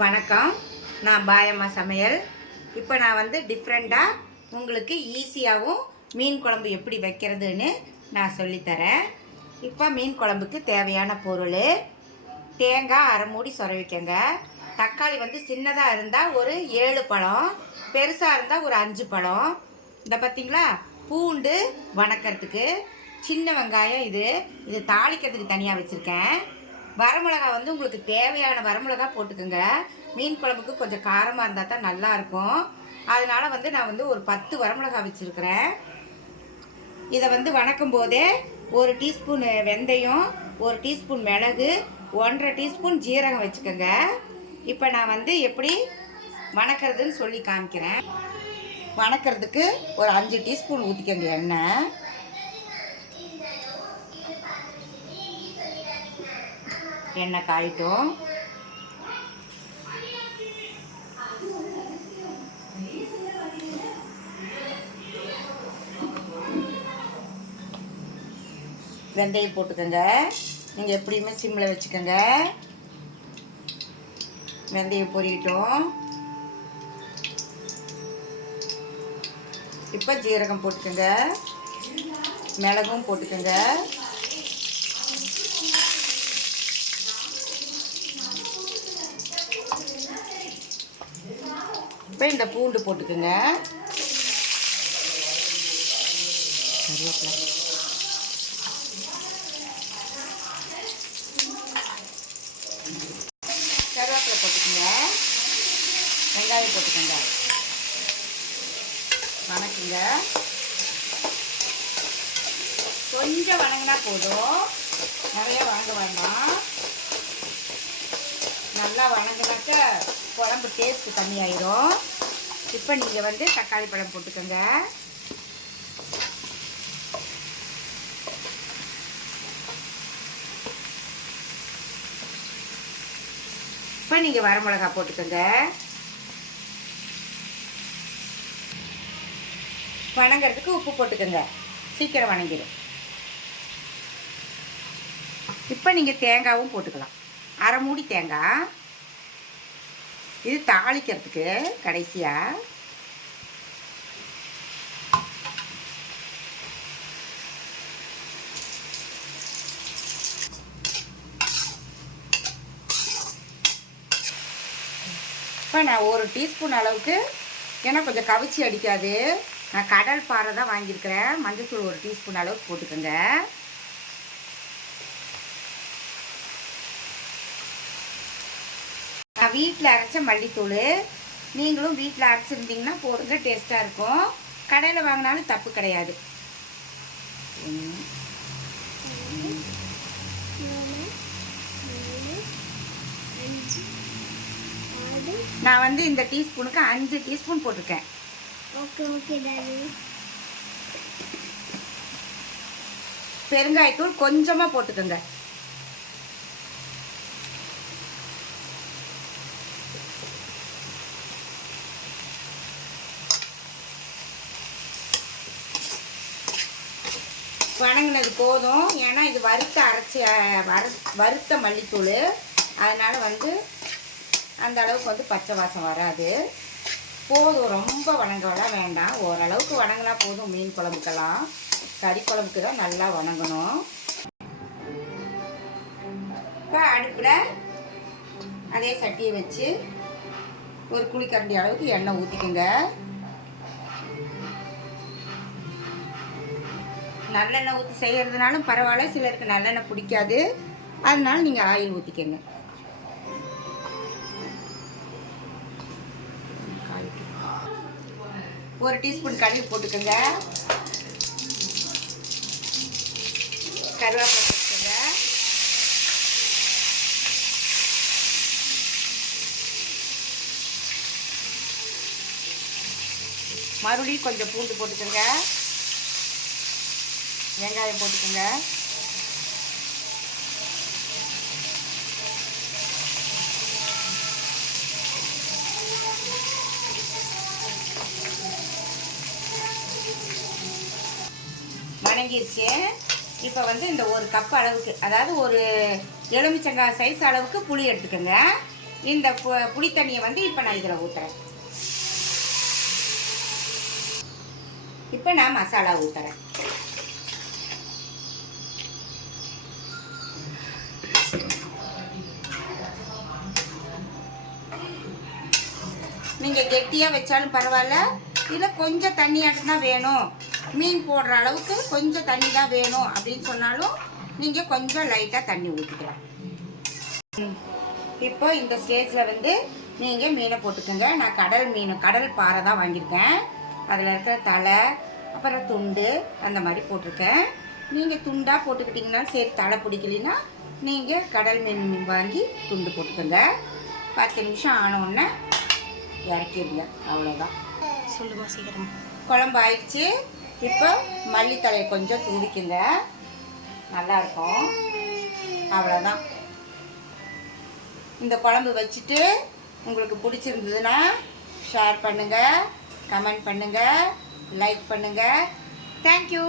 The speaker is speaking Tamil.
வணக்கம். நான் பாயம்மா சமையல். இப்போ நான் வந்து டிஃப்ரெண்ட்டாக உங்களுக்கு ஈஸியாகவும் மீன் குழம்பு எப்படி வைக்கிறதுன்னு நான் சொல்லித்தரேன். இப்போ மீன் குழம்புக்கு தேவையான பொருள் தேங்காய் அரை மூடி சொரவிக்கங்க. தக்காளி வந்து சின்னதாக இருந்தால் ஒரு ஏழு பழம் பெருசாக இருந்தால் ஒரு அஞ்சு பழம். இந்த பார்த்தீங்களா பூண்டு வணக்கறதுக்கு. சின்ன வெங்காயம் இது. இது தாளிக்கிறதுக்கு தனியாக வச்சுருக்கேன். வரமிளகா வந்து உங்களுக்கு தேவையான வரமிளகா போட்டுக்கோங்க. மீன் குழம்புக்கு கொஞ்சம் காரமாக இருந்தால் தான் நல்லாயிருக்கும் அதனால் வந்து நான் வந்து ஒரு பத்து வரமிளகா வச்சுருக்கிறேன். இதை வந்து வணக்கும் போதே ஒரு டீஸ்பூன் வெந்தயம் ஒரு டீஸ்பூன் மிளகு ஒன்றரை டீஸ்பூன் ஜீரகம் வச்சுக்கோங்க. இப்போ நான் வந்து எப்படி வணக்கிறதுன்னு சொல்லி காமிக்கிறேன். வணக்கிறதுக்கு ஒரு அஞ்சு டீஸ்பூன் ஊற்றிக்கோங்க எண்ணெய். எண்ணெய் காயட்டும். வெந்தயம் போட்டுக்கோங்க. நீங்கள் எப்படியுமே சிம்மில் வச்சுக்கோங்க. வெந்தயம் பொரியட்டும். இப்போ ஜீரகம் போட்டுக்கோங்க. மிளகும் போட்டுக்கோங்க. இப்போ இந்த பூண்டு போட்டுக்கோங்க. கருவேப்பிலை கருவேப்பிலை போட்டுக்கோங்க. வெங்காயம் போட்டுக்கோங்க. வணக்குங்க. கொஞ்சம் வணங்கினா போதும். நிறைய வணங்க வேண்டாம். நல்லா வணங்கினாக்க குழம்பு டேஸ்ட்டு கம்மியாயிரும். இப்போ நீங்கள் வந்து தக்காளி பழம் போட்டுக்கோங்க. இப்போ நீங்கள் வரமிளகா போட்டுக்கோங்க. வணங்குறதுக்கு உப்பு போட்டுக்கோங்க. சீக்கிரம் வணங்கிடும் இப்போ நீங்கள் தேங்காவும் போட்டுக்கலாம். அரை மூடி தேங்காய். இது தாளிக்கிறதுக்கு கடைசியாக இப்போ நான் ஒரு டீஸ்பூன் அளவுக்கு ஏன்னா கொஞ்சம் கவிச்சி அடிக்காது. நான் கடல் பாறை தான் வாங்கியிருக்கிறேன். மஞ்சத்தூள் ஒரு டீஸ்பூன் அளவுக்கு போட்டுக்கோங்க. நான் வீட்டில் அரைச்ச மல்லித்தூள். நீங்களும் வீட்டில் அரைச்சிருந்தீங்கன்னா போடுங்க டேஸ்ட்டாக இருக்கும். கடையில் வாங்கினாலும் தப்பு கிடையாது. நான் வந்து இந்த டீஸ்பூனுக்கு அஞ்சு டீஸ்பூன் போட்டிருக்கேன். ஓகே ஓகே பெருங்காயத்தூள் கொஞ்சமாக போட்டுக்கோங்க. வணங்கினது போதும். ஏன்னா இது வறுத்த அரைச்சி அஹ், வறு வறுத்த மல்லித்தூள். அதனால் வந்து அந்த அளவுக்கு வந்து பச்சை வாசம் வராது. போதும். ரொம்ப வணங்கலாம் வேண்டாம். ஓரளவுக்கு வணங்கினா போதும். மீன் குழம்புக்கெல்லாம். கறி குழம்புக்கு தான் நல்லா வணங்கணும். இப்போ அடுப்பில் அதே சட்டியை வச்சு ஒரு குழிக்கரண்டி அளவுக்கு எண்ணெய் ஊற்றிக்கோங்க நல்லெண்ணெய் ஊற்றி செய்கிறதுனாலும் பரவாயில்ல. சிலருக்கு நல்லெண்ணெய் பிடிக்காது. அதனால நீங்கள் ஆயில் ஊற்றிக்கங்க ஒரு டீஸ்பூன் கழுவி போட்டுக்கோங்க. கருவேப்பிலை போட்டுக்கோங்க. மறுபடியும் கொஞ்சம் பூண்டு போட்டுக்கோங்க. வெங்காயம் போட்டுக்கோங்க. வணங்கிருச்சு. இப்போ வந்து இந்த ஒரு கப் அளவுக்கு அதாவது ஒரு எலுமிச்சங்காய் சைஸ் அளவுக்கு புளி எடுத்துக்கோங்க. இந்த பு- புளி தண்ணியை வந்து இப்போ நான் இதில் ஊற்றுறேன் இப்போ நான் மசாலா ஊற்றுறேன் நீங்கள் கெட்டியாக வச்சாலும் பரவாயில்ல. இல்லை கொஞ்சம் தண்ணி தான் வேணும். மீன் போடுற அளவுக்கு கொஞ்சம் தண்ணி தான் வேணும் அப்படின்னு சொன்னாலும் நீங்கள் கொஞ்சம் லைட்டாக தண்ணி ஊற்றிக்கலாம் ம். இப்போ இந்த ஸ்டேஜில் வந்து நீங்கள் மீனை போட்டுக்கோங்க. நான் கடல் மீன் கடல் பாறை தான் வாங்கியிருக்கேன். அதில் இருக்கிற தலை அப்புறம் துண்டு அந்த மாதிரி போட்டிருக்கேன். நீங்கள் துண்டாக போட்டுக்கிட்டிங்கன்னா சரி தலை பிடிக்கலைன்னா நீங்கள் கடல் மீன் வாங்கி துண்டு போட்டுக்கோங்க. பத்து நிமிஷம் ஆனோடனே இறக்கிடுங்க அவ்வளோதான் சொல்லுமா சீக்கிரம். குழம்பு ஆயிடுச்சு. இப்போ மல்லித்தலையை கொஞ்சம் தூவிக்குங்க. நல்லா இருக்கும் அவ்வளோதான் இந்த குழம்பு வச்சுட்டு உங்களுக்கு பிடிச்சிருந்ததுன்னா ஷேர் பண்ணுங்கள் கமெண்ட் பண்ணுங்கள் லைக் பண்ணுங்கள் தேங்க்யூ